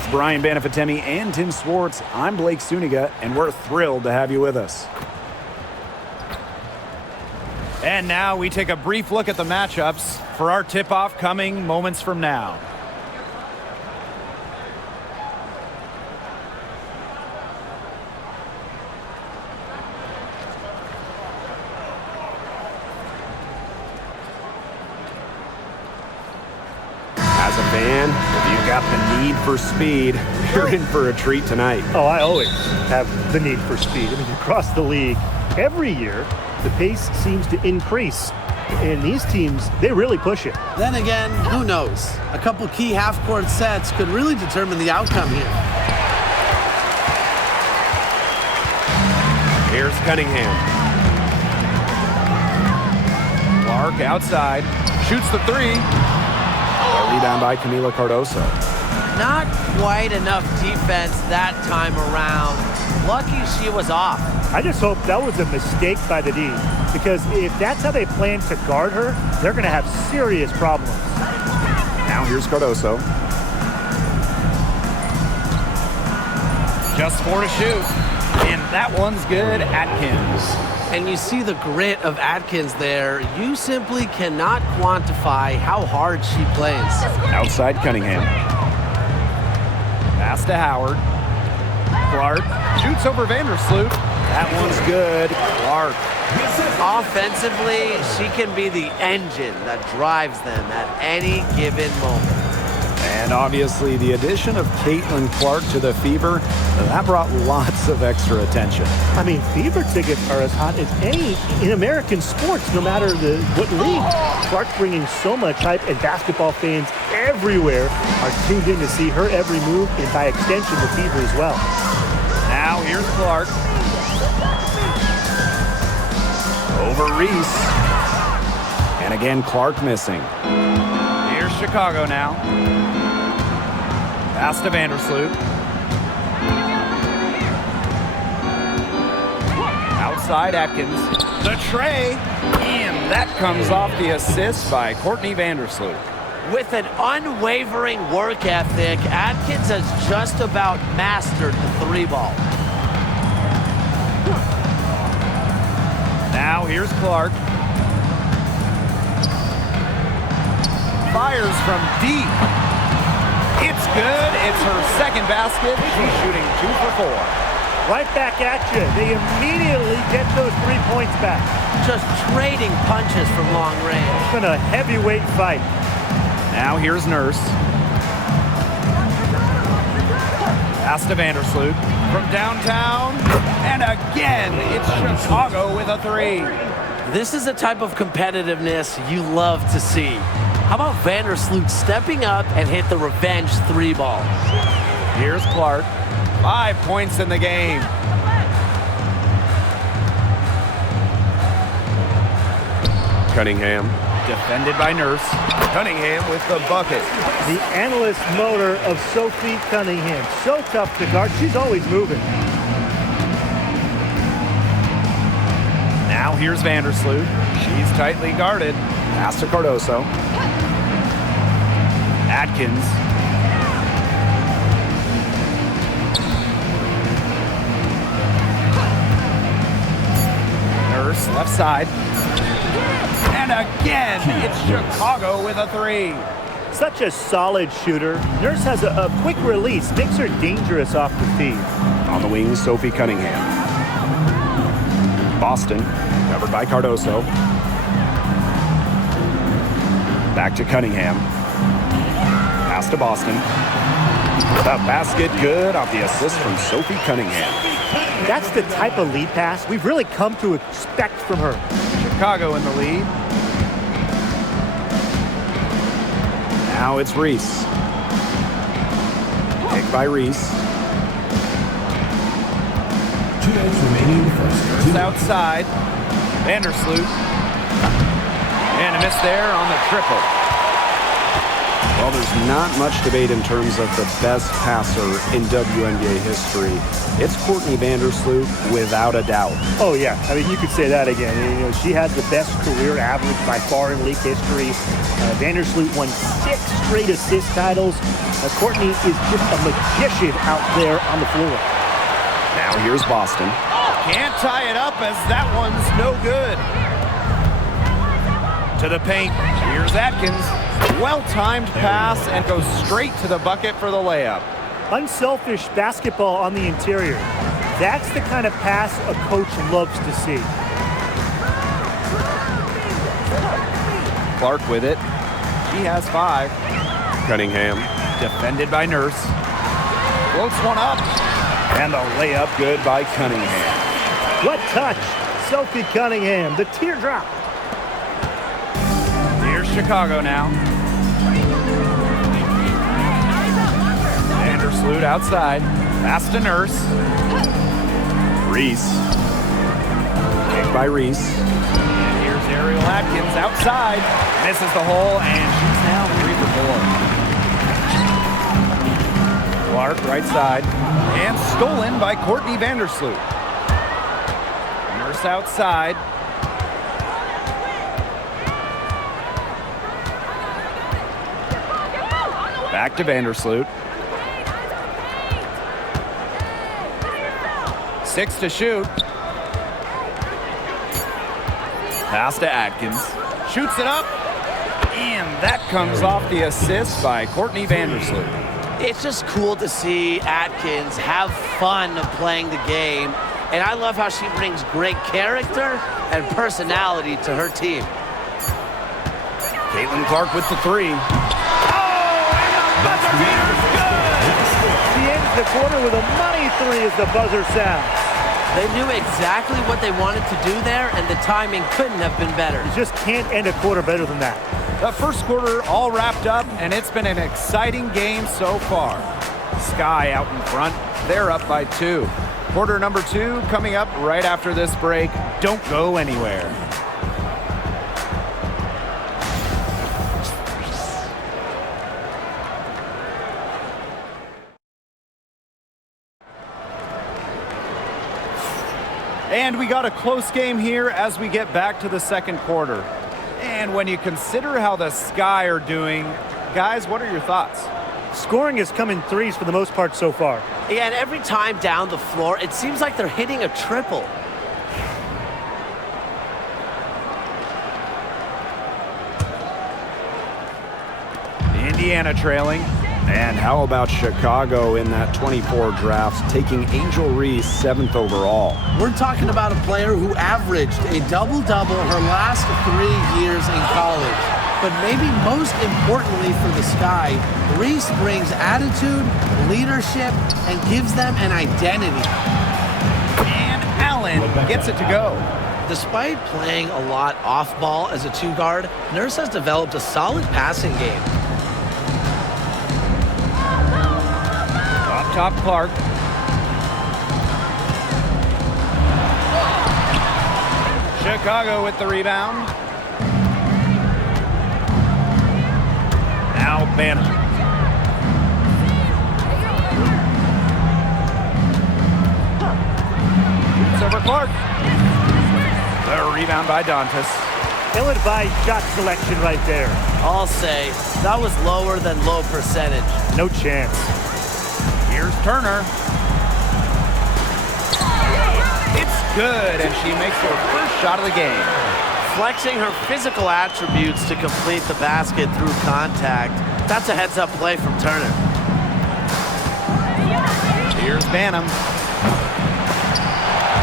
With Brian Banafitemi and Tim Swartz, I'm Blake Suniga, and we're thrilled to have you with us. And now we take a brief look at the matchups for our tip-off coming moments from now. As a fan, if you've got the need for speed, you're in for a treat tonight. Oh, I always have the need for speed. I mean, across the league, every year, the pace seems to increase. And these teams, they really push it. Then again, who knows? A couple key half-court sets could really determine the outcome here. Here's Cunningham. Clark outside, shoots the three. A rebound by Camila Cardoso. Not quite enough defense that time around. Lucky she was off. I just hope that was a mistake by the D, because if that's how they plan to guard her, they're going to have serious problems. Now here's Cardoso. Just 4 to shoot. And that one's good. Atkins. And you see the grit of Atkins there. You simply cannot quantify how hard she plays. Outside Cunningham. Pass to Howard. Clark shoots over Vandersloot. That one's good. Clark. Offensively, she can be the engine that drives them at any given moment. And obviously the addition of Caitlin Clark to the Fever, that brought lots of extra attention. I mean, Fever tickets are as hot as any in American sports, no matter what league. Clark's bringing so much hype, and basketball fans everywhere are tuned in to see her every move, and by extension, the Fever as well. Now here's Clark. Over Reese. And again, Clark missing. Here's Chicago now. Pass to Vandersloot. Outside Atkins. The tray. And that comes off the assist by Courtney Vandersloot. With an unwavering work ethic, Atkins has just about mastered the three ball. Now here's Clark. Fires from deep. It's good. It's her second basket. She's shooting 2 for 4. Right back at you. They immediately get those 3 points back. Just trading punches from long range. It's been a heavyweight fight. Now here's Nurse. Pass to Vandersloot from downtown. And again, it's Chicago with a 3. This is the type of competitiveness you love to see. How about Vandersloot stepping up and hit the revenge 3 ball? Here's Clark. 5 points in the game. Cunningham. Defended by Nurse. Cunningham with the bucket. The analyst motor of Sophie Cunningham. So tough to guard. She's always moving. Now here's Vandersloot. She's tightly guarded. Pass to Cardoso. Atkins. Nurse left side. And again, it's Chicago with a 3. Such a solid shooter. Nurse has a quick release, makes her dangerous off the feed. On the wing, Sophie Cunningham. Boston, covered by Cardoso. Back to Cunningham. Pass to Boston. The basket good off the assist from Sophie Cunningham. That's the type of lead pass we've really come to expect from her. Chicago in the lead. Now it's Reese. Picked by Reese. 2 minutes remaining in the first. First outside. Vandersloot. And a miss there on the triple. Well, there's not much debate in terms of the best passer in WNBA history. It's Courtney Vandersloot, without a doubt. Oh, yeah. I mean, you could say that again. You know, she had the best career average by far in league history. Vandersloot won 6 straight assist titles. Courtney is just a magician out there on the floor. Now here's Boston. Can't tie it up as that one's no good. To the paint. Here's Atkins. Well-timed pass and goes straight to the bucket for the layup. Unselfish basketball on the interior. That's the kind of pass a coach loves to see. Clark with it. She has 5. Cunningham. Defended by Nurse. Floats one up. And the layup good by Cunningham. What touch? Sophie Cunningham, the teardrop. Here's Chicago now. Vandersloot outside. Pass to Nurse. Reese. Kick by Reese. And here's Ariel Atkins outside. Misses the hole, and she's now 3 for 4. Clark right side. And stolen by Courtney Vandersloot. Nurse outside. Back to Vandersloot. 6 to shoot. Pass to Atkins. Shoots it up. And that comes off the assist by Courtney Vandersloot. It's just cool to see Atkins have fun playing the game. And I love how she brings great character and personality to her team. Caitlin Clark with the 3. Buzzer beater's good. She ends the quarter with a money 3 as the buzzer sounds. They knew exactly what they wanted to do there, and the timing couldn't have been better. You just can't end a quarter better than that. The first quarter all wrapped up, and it's been an exciting game so far. Sky out in front. They're up by 2. Quarter number 2 coming up right after this break. Don't go anywhere. And we got a close game here as we get back to the second quarter. And when you consider how the Sky are doing, guys, what are your thoughts? Scoring has come in 3s for the most part so far. Yeah, and every time down the floor, it seems like they're hitting a triple. Indiana trailing. And how about Chicago in that 24 draft, taking Angel Reese 7th overall? We're talking about a player who averaged a double-double her last 3 years in college. But maybe most importantly for the Sky, Reese brings attitude, leadership, and gives them an identity. And Allen gets it to go. Despite playing a lot off-ball as a 2-guard, Nurse has developed a solid passing game. Up top, Clark. Chicago with the rebound. Now Banner. It's over Clark. The rebound by Dantas. Ill-advised shot selection right there. I'll say that was lower than low percentage. No chance. Here's Turner. It's good, and she makes her first shot of the game. Flexing her physical attributes to complete the basket through contact. That's a heads-up play from Turner. Here's Banham.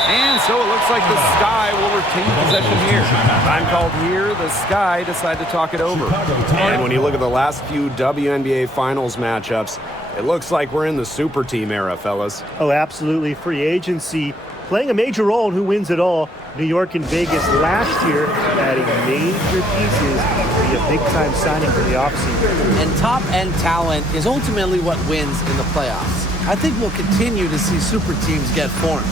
And so it looks like the Sky will retain possession here. Time called here. The Sky decide to talk it over. And when you look at the last few WNBA Finals matchups, it looks like we're in the super team era, fellas. Oh, absolutely. Free agency playing a major role in who wins it all. New York and Vegas last year adding major pieces to be a big-time signing for the offseason. And top-end talent is ultimately what wins in the playoffs. I think we'll continue to see super teams get formed.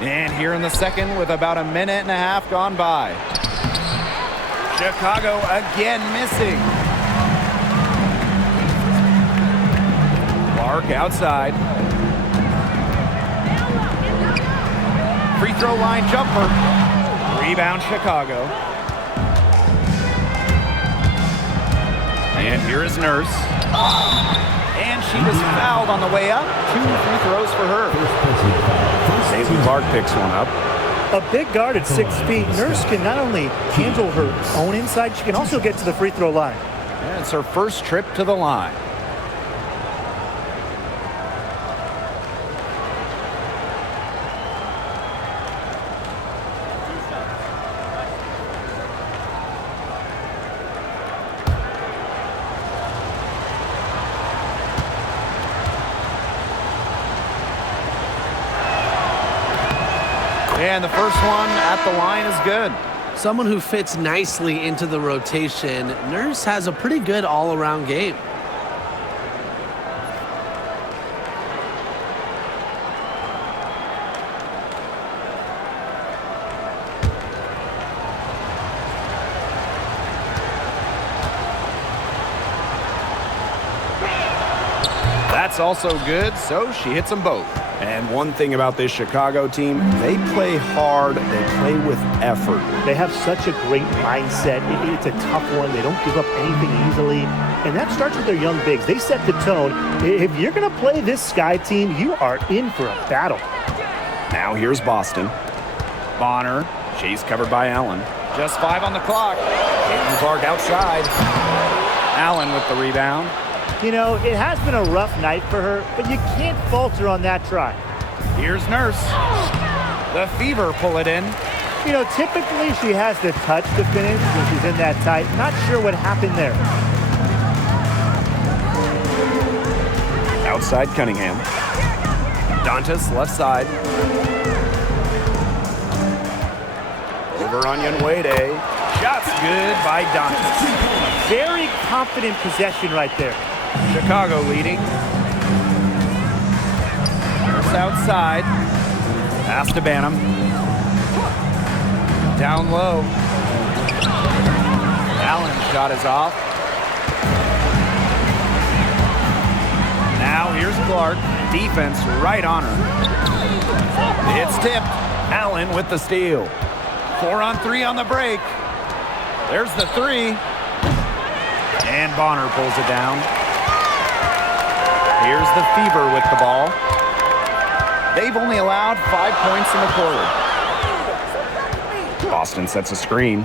And here in the second with about a minute and a half gone by. Chicago again missing. Clark outside. Free throw line jumper. Rebound Chicago. And here is Nurse. And she was fouled on the way up. 2 free throws for her. Caitlin Clark picks one up. A big guard at 6 feet. Nurse can not only handle her own inside, she can also get to the free throw line. And it's her first trip to the line. And the first one at the line is good. Someone who fits nicely into the rotation. Nurse has a pretty good all-around game. That's also good, so she hits them both. And one thing about this Chicago team, they play hard, they play with effort. They have such a great mindset. It's a tough one. They don't give up anything easily. And that starts with their young bigs. They set the tone. If you're going to play this Sky team, you are in for a battle. Now here's Boston. Bonner, she's covered by Allen. Just 5 on the clock. Caitlin Clark outside. Allen with the rebound. You know, it has been a rough night for her, but you can't falter on that try. Here's Nurse. The Fever pull it in. You know, typically she has the touch to finish when she's in that tight. Not sure what happened there. Outside Cunningham. Dantas left side. Over Onion Wade. Shots good by Dantas. Very confident possession right there. Chicago leading. Nurse outside. Pass to Banham. Down low. Allen's shot is off. Now here's Clark. Defense right on her. It's tipped. Allen with the steal. 4 on 3 on the break. There's the 3. And Bonner pulls it down. Here's the Fever with the ball. They've only allowed 5 points in the quarter. Boston sets a screen.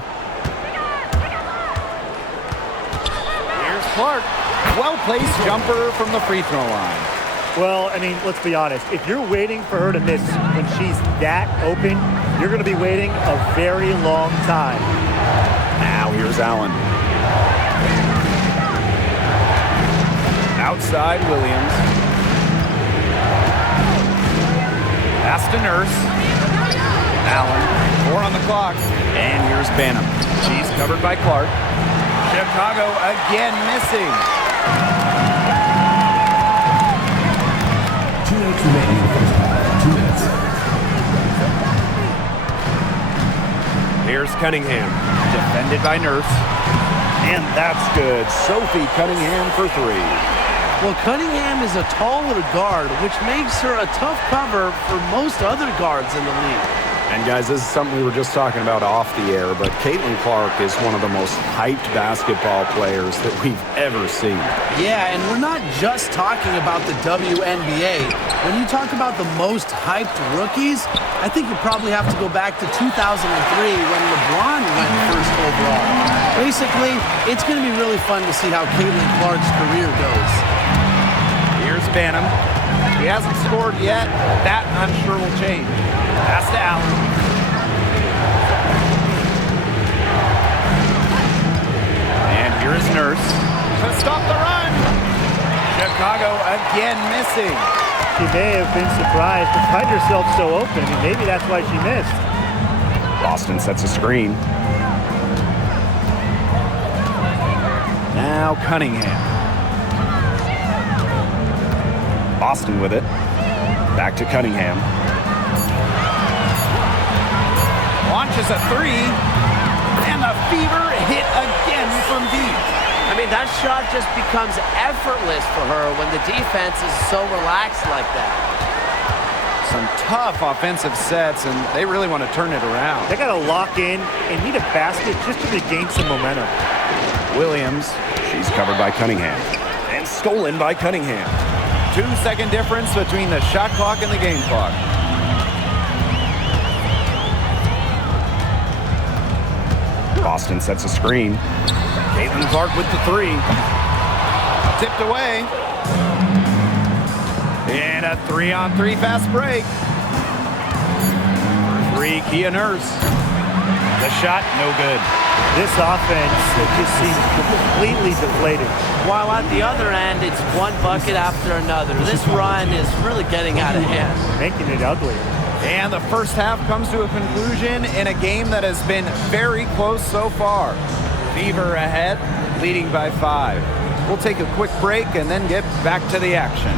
Here's Clark. Well-placed jumper from the free throw line. Well, I mean, let's be honest. If you're waiting for her to miss when she's that open, you're going to be waiting a very long time. Now here's Allen. Outside Williams. Pass to Nurse. Allen. 4 on the clock. And here's Banham. She's covered by Clark. Chicago again missing. 2 minutes remaining in the first half. 2 minutes. Here's Cunningham. Defended by Nurse. And that's good. Sophie Cunningham for 3. Well, Cunningham is a taller guard, which makes her a tough cover for most other guards in the league. And guys, this is something we were just talking about off the air, but Caitlin Clark is one of the most hyped basketball players that we've ever seen. Yeah, and we're not just talking about the WNBA. When you talk about the most hyped rookies, I think you probably have to go back to 2003 when LeBron went first overall. Basically, it's going to be really fun to see how Caitlin Clark's career goes. Here's Banham. He hasn't scored yet. That, I'm sure, will change. Pass to Allen. And here is Nurse to stop the run. Chicago again missing. She may have been surprised to find herself so open. I mean, maybe that's why she missed. Boston sets a screen. Now Cunningham. Boston with it. Back to Cunningham. launches a three, and the Fever hit again from deep. I mean, that shot just becomes effortless for her when the defense is so relaxed like that. Some tough offensive sets, and they really want to turn it around. They got to lock in and need a basket just to regain some momentum. Williams, she's covered by Cunningham. And stolen by Cunningham. 2-second difference between the shot clock and the game clock. Boston sets a screen. Caitlin Clark with the three. Tipped away. And a 3-on-3 fast break. For three, Kia Nurse. The shot, no good. This offense, it just seems completely deflated. While at the other end, it's one bucket after another. This run is really getting out of hand. Making it ugly. And the first half comes to a conclusion in a game that has been very close so far. Fever ahead, leading by 5. We'll take a quick break and then get back to the action.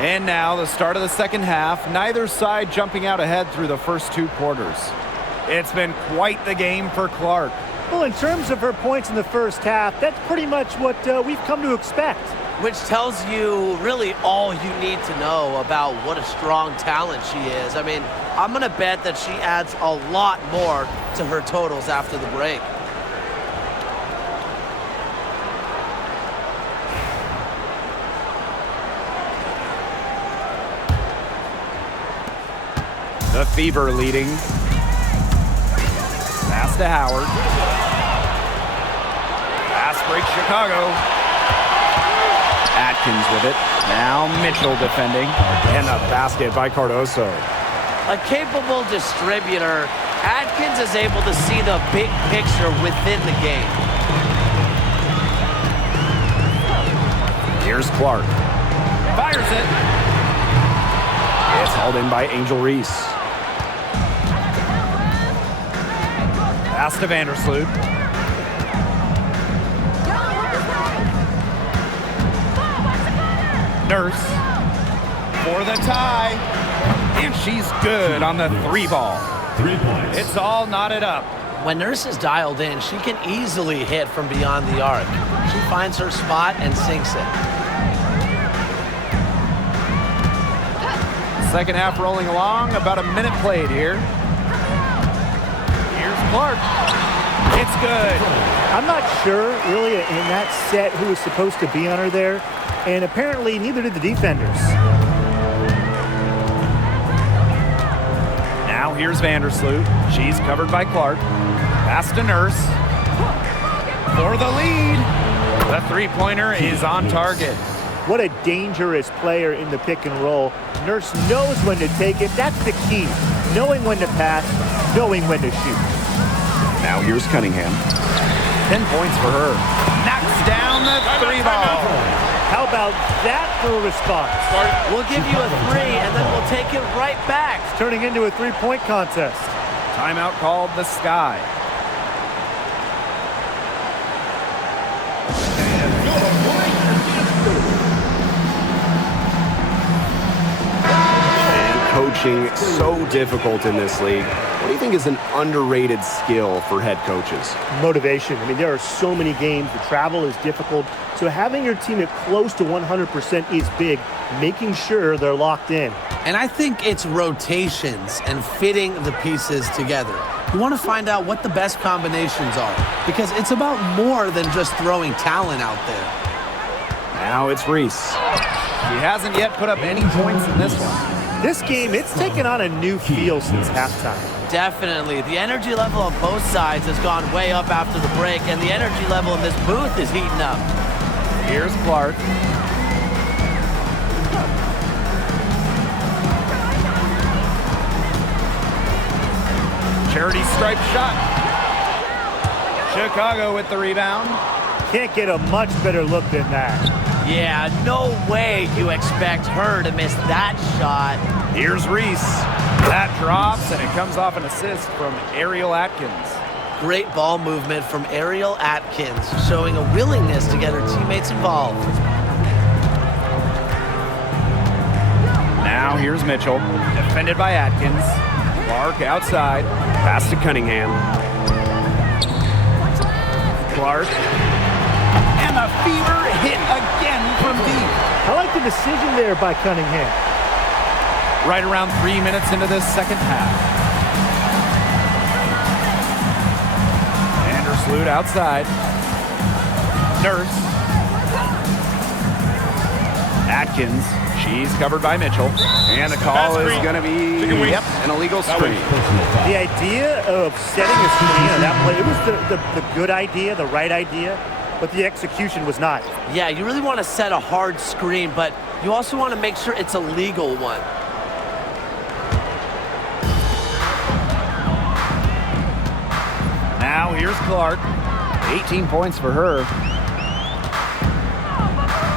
And now the start of the second half. Neither side jumping out ahead through the first 2 quarters. It's been quite the game for Clark. Well, in terms of her points in the first half, that's pretty much what we've come to expect. Which tells you really all you need to know about what a strong talent she is. I mean, I'm going to bet that she adds a lot more to her totals after the break. The Fever leading. Pass to Howard. Pass break Chicago. Atkins with it. Now Mitchell defending. And a basket by Cardoso. A capable distributor, Atkins is able to see the big picture within the game. Here's Clark. Fires it. It's hauled in by Angel Reese. Pass to Vandersloot. Nurse for the tie. And she's good on the 3 ball. 3 points. It's all knotted up. When Nurse is dialed in, she can easily hit from beyond the arc. She finds her spot and sinks it. Second half rolling along, about a minute played here. Here's Clark. It's good. I'm not sure, really, in that set who was supposed to be on her there, and apparently neither did the defenders. Now here's Vandersloot. She's covered by Clark. Pass to Nurse. For the lead. The 3-pointer is on target. What a dangerous player in the pick and roll. Nurse knows when to take it. That's the key. Knowing when to pass, knowing when to shoot. Now here's Cunningham. 10 points for her. Knocks down the 3 ball. How about that for a response? We'll give you a 3, and then we'll take it right back. It's turning into a 3-point contest. Timeout called the Sky. Coaching so difficult in this league. What do you think is an underrated skill for head coaches? Motivation. I mean, there are so many games. The travel is difficult. So having your team at close to 100% is big, making sure they're locked in. And I think it's rotations and fitting the pieces together. You want to find out what the best combinations are, because it's about more than just throwing talent out there. Now it's Reese. He hasn't yet put up any points in this one. This game, it's taken on a new feel since halftime. Definitely. The energy level on both sides has gone way up after the break, and the energy level in this booth is heating up. Here's Clark. Charity stripe shot. Chicago with the rebound. Can't get a much better look than that. Yeah, no way you expect her to miss that shot. Here's Reese. That drops, and it comes off an assist from Ariel Atkins. Great ball movement from Ariel Atkins, showing a willingness to get her teammates involved. Now here's Mitchell, defended by Atkins. Clark outside. Pass to Cunningham. Clark. And the fever hit again from deep. I like the decision there by Cunningham. Right around 3 minutes into this second half. Vandersloot outside. Nurse. Atkins. She's covered by Mitchell. And the call is going to be, an illegal screen. The idea of setting a screen on that play, it was the good idea, the right idea, but the execution was not. Yeah, you really want to set a hard screen, but you also want to make sure it's a legal one. Now here's Clark. 18 points for her.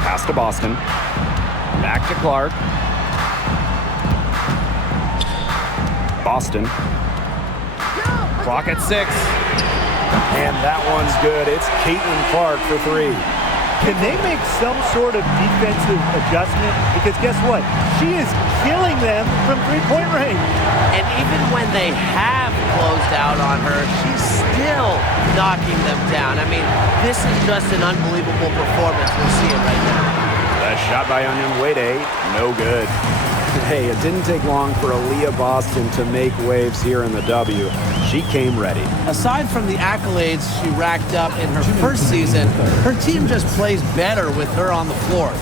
Pass to Boston. Back to Clark. Boston. Clock at 6. And that one's good. It's Caitlin Clark for 3. Can they make some sort of defensive adjustment? Because guess what? She is killing them from three-point range. And even when they have closed out on her, she's still knocking them down. I mean, this is just an unbelievable performance we're seeing right now. The shot by Onion Wade, no good. Hey, it didn't take long for Aaliyah Boston to make waves here in the W. She came ready. Aside from the accolades she racked up in her first season, her team just plays better with her on the floor.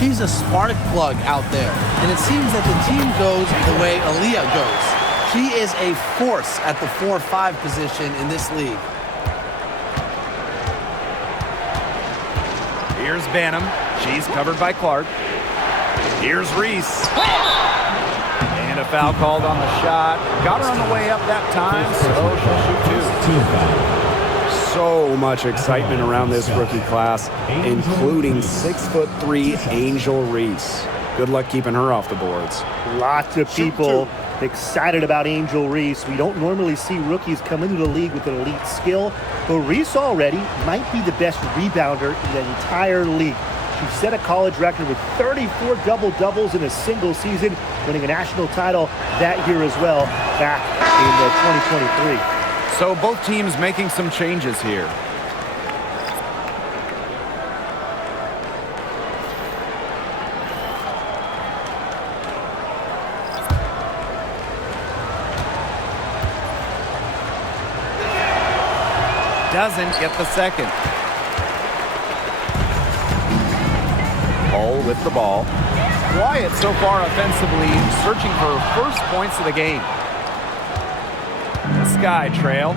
She's a spark plug out there, and it seems that the team goes the way Aaliyah goes. She is a force at the 4-5 position in this league. Here's Banham. She's covered by Clark. Here's Reese. And a foul called on the shot. Got her on the way up that time, so she'll shoot 2. So much excitement around this rookie class, including 6'3" Angel Reese. Good luck keeping her off the boards. Lots of people excited about Angel Reese. We don't normally see rookies come into the league with an elite skill, but Reese already might be the best rebounder in the entire league. She set a college record with 34 double-doubles in a single season, winning a national title that year as well, back in 2023. So both teams making some changes here. Doesn't get the second. Hull with the ball. Quiet so far offensively, searching for her first points of the game. The Sky trail.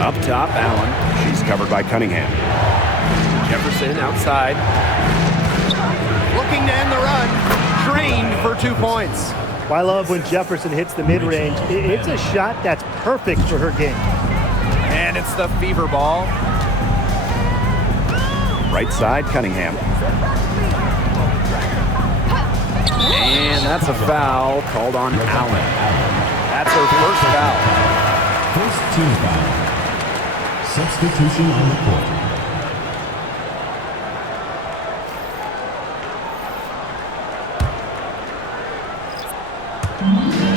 Up top, Allen. She's covered by Cunningham. Jefferson outside. Looking to end the run. Drained for 2 points. I love when Jefferson hits the mid-range. It's a shot that's perfect for her game. And it's the fever ball. Right side, Cunningham. And that's a foul called on Allen. That's her first foul. First team foul. Substitution on the court.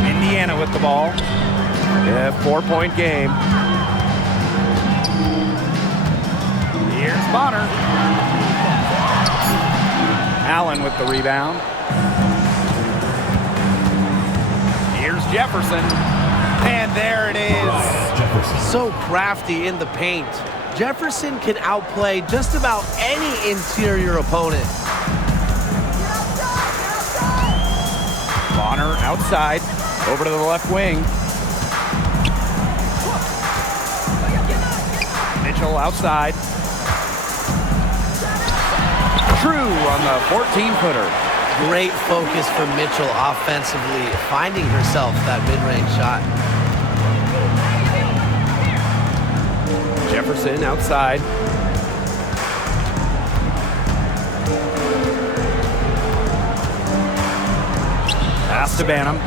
Indiana with the ball. Yeah, 4-point game. Here's Bonner. Allen with the rebound. Here's Jefferson. And there it is. Jefferson. So crafty in the paint. Jefferson can outplay just about any interior opponent. Bonner outside, over to the left wing. Mitchell outside. True on the 14-footer. Great focus for Mitchell offensively, finding herself that mid-range shot. Jefferson outside. Pass to Banham.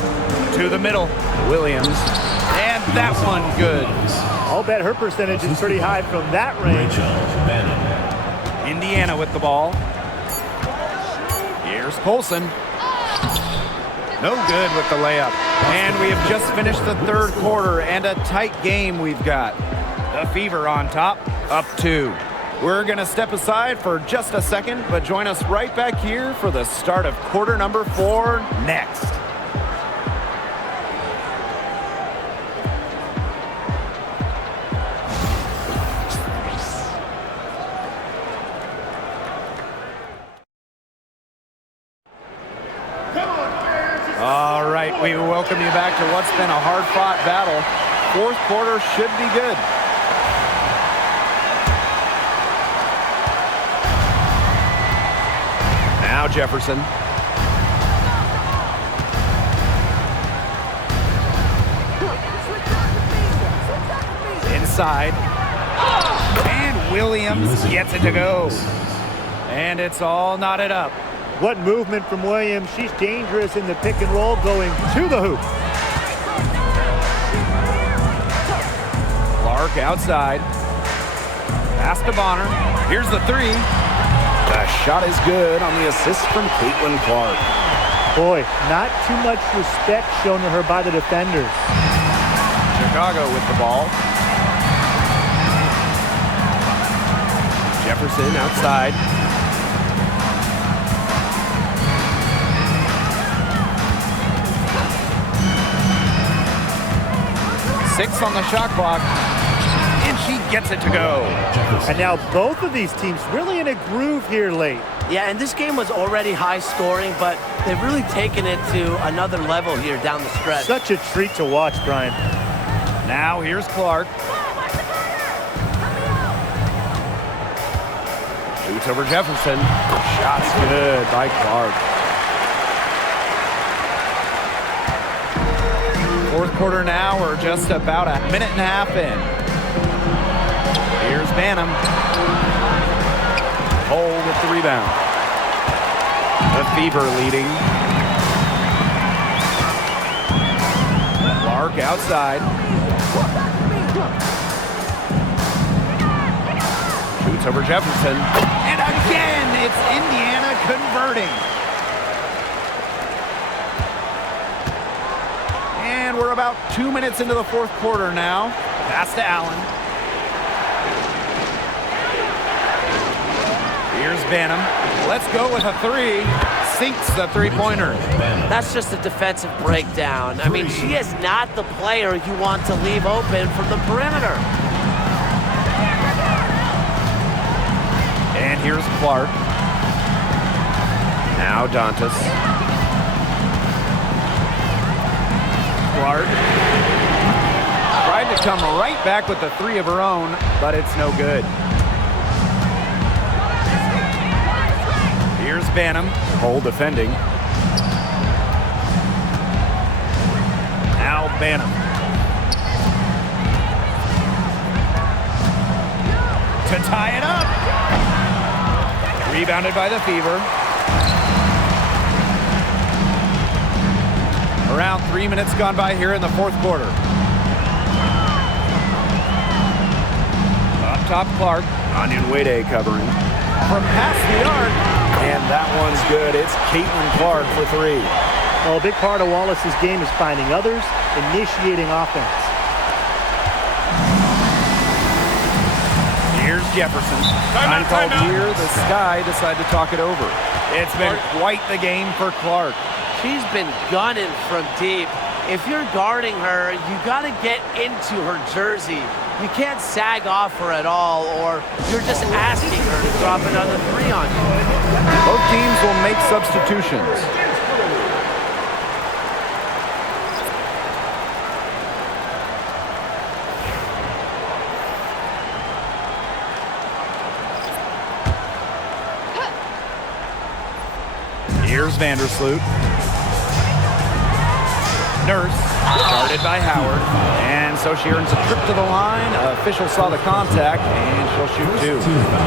To the middle. Williams. And that one good. I'll bet her percentage is pretty high from that range. Rachel Bannon. Indiana with the ball. Here's Colson. No good with the layup. And we have just finished the third quarter, and a tight game we've got. The Fever on top, up 2. We're going to step aside for just a second, but join us right back here for the start of quarter number 4 next. All right, we welcome you back to what's been a hard-fought battle. Fourth quarter should be good. Now Jefferson. Inside. And Williams gets it to go. And it's all knotted up. What movement from Williams. She's dangerous in the pick and roll, going to the hoop. Clark outside. Pass to Bonner. Here's the 3. The shot is good on the assist from Caitlin Clark. Boy, not too much respect shown to her by the defenders. Chicago with the ball. Jefferson outside. Six on the shot clock, and she gets it to go. And now both of these teams really in a groove here late. Yeah, and this game was already high scoring, but they've really taken it to another level here down the stretch. Such a treat to watch, Brian. Now here's Clark. Shoots over Jefferson. Shot's good by Clark. Fourth quarter now, we're just about a minute and a half in. Here's Banham. Hole with the rebound. The Fever leading. Clark outside. Shoots over Jefferson. And again, it's Indiana converting. And we're about 2 minutes into the fourth quarter now. Pass to Allen. Here's Banham. Let's go with a 3. Sinks the three-pointer. That's just a defensive breakdown. I mean, she is not the player you want to leave open from the perimeter. And here's Clark. Now Dantas. Clark tried to come right back with the 3 of her own, but it's no good. Here's Banham. Hole defending. Now Banham. To tie it up. Rebounded by the Fever. Around 3 minutes gone by here in the fourth quarter. Up top, Clark. Onion Wade covering. From past the arc. And that one's good. It's Caitlin Clark for 3. Well, a big part of Wallace's game is finding others, initiating offense. Here's Jefferson. Time called here. The Sky decide to talk it over. It's been quite the game for Clark. She's been gunning from deep. if you're guarding her, you got to get into her jersey. You can't sag off her at all, or you're just asking her to drop another three on you. Both teams will make substitutions. Here's Vandersloot. Nurse, guarded by Howard. And so she earns a trip to the line. Official saw the contact, and she'll shoot two.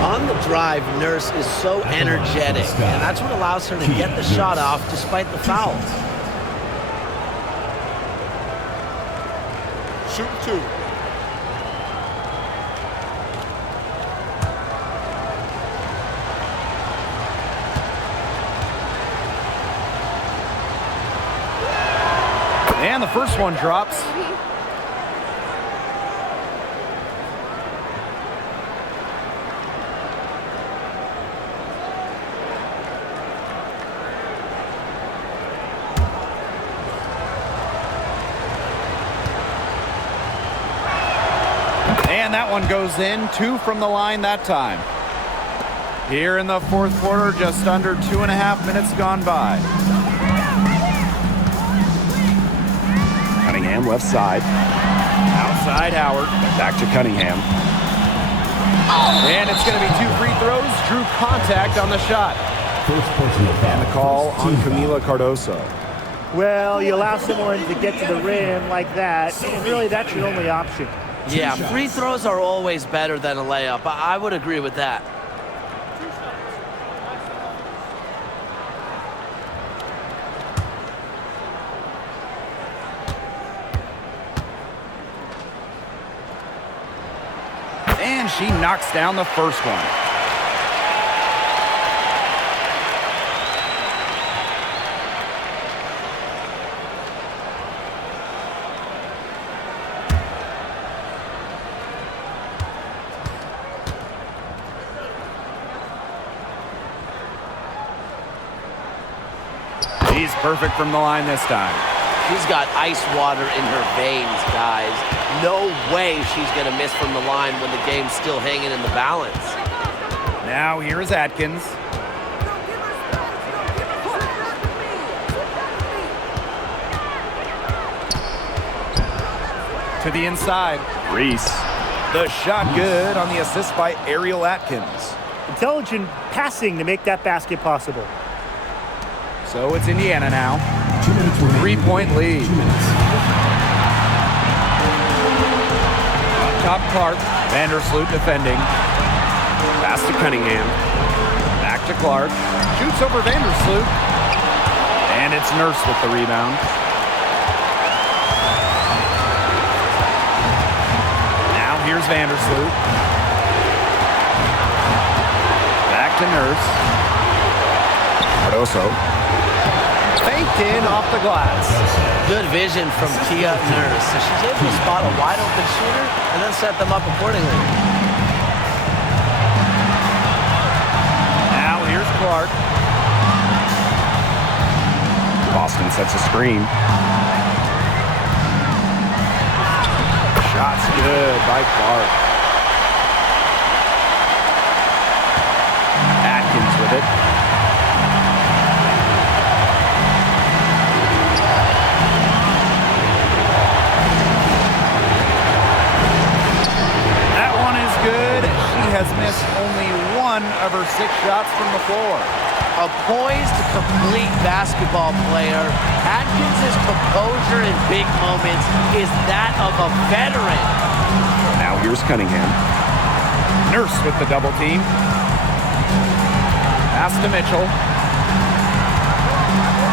On the drive, Nurse is so energetic, and that's what allows her to get the shot off despite the foul. Shoot two. And the first one drops. And that one goes in. 2 from the line that time. Here in the fourth quarter, just under 2.5 minutes gone by. Cunningham left side. Outside Howard. Back to Cunningham. And it's going to be 2 free throws. Drew contact on the shot. First personal foul. And the call on Camila Cardoso. Well, you allow someone to get to the rim like that, and really that's your only option. Yeah, free throws are always better than a layup. I would agree with that. And she knocks down the first one. She's perfect from the line this time. She's got ice water in her veins, guys. No way she's going to miss from the line when the game's still hanging in the balance. Now here is Atkins. To the inside. Reese. The shot good on the assist by Ariel Atkins. Intelligent passing to make that basket possible. So it's Indiana now. 2 minutes remaining. 3-point lead. 2 minutes. Top Clark. Vandersloot defending. Pass to Cunningham. Back to Clark. Shoots over Vandersloot. And it's Nurse with the rebound. Now here's Vandersloot. Back to Nurse. Cardoso. Faked in off the glass. Good vision from Kia Nurse. So she's able to spot a wide open shooter and then set them up accordingly. Now here's Clark. Boston sets a screen. Shots good by Clark. Atkins with it. Has missed only 1 of her 6 shots from the floor. A poised, complete basketball player. Atkins' composure in big moments is that of a veteran. Now here's Cunningham. Nurse with the double team. Pass to Mitchell.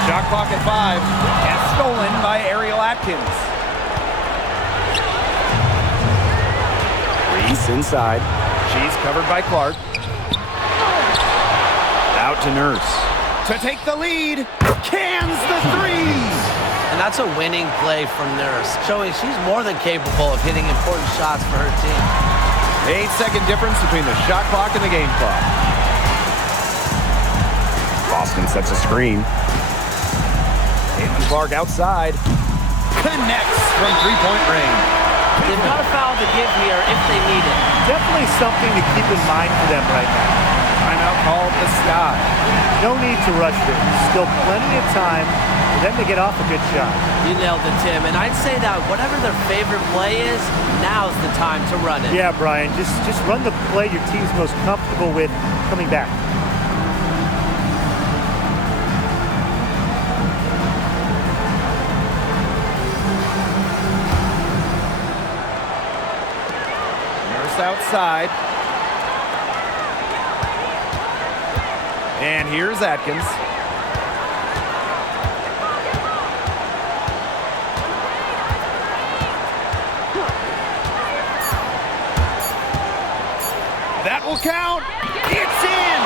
Shot clock at 5. And stolen by Ariel Atkins. Reese inside. She's covered by Clark. Out to Nurse. To take the lead. Cans the 3. And that's a winning play from Nurse, showing she's more than capable of hitting important shots for her team. 8-second difference between the shot clock and the game clock. Boston sets a screen. Caitlin Clark outside. connects from three-point range. They've got a foul to give here if they need it. Definitely something to keep in mind for them right now. Timeout called the Sky. No need to rush this. Still plenty of time for them to get off a good shot. You nailed it, Tim. And I'd say that whatever their favorite play is, now's the time to run it. Yeah, Brian, just run the play your team's most comfortable with coming back. Outside. And here's Atkins. That will count. It's in.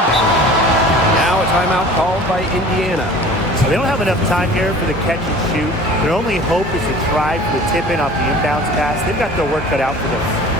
Now a timeout called by Indiana. So they don't have enough time here for the catch and shoot. Their only hope is to try for the tip-in off the inbounds pass. They've got their work cut out for this.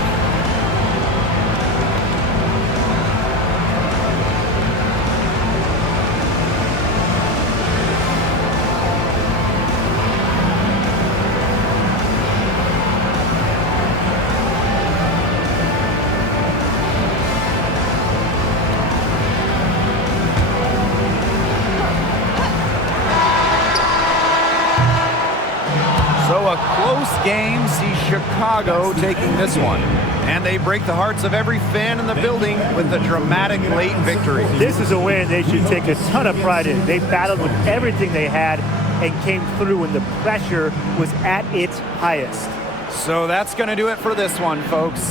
So a close game sees Chicago taking this one. And they break the hearts of every fan in the building with a dramatic late victory. This is a win they should take a ton of pride in. They battled with everything they had and came through when the pressure was at its highest. So that's going to do it for this one, folks.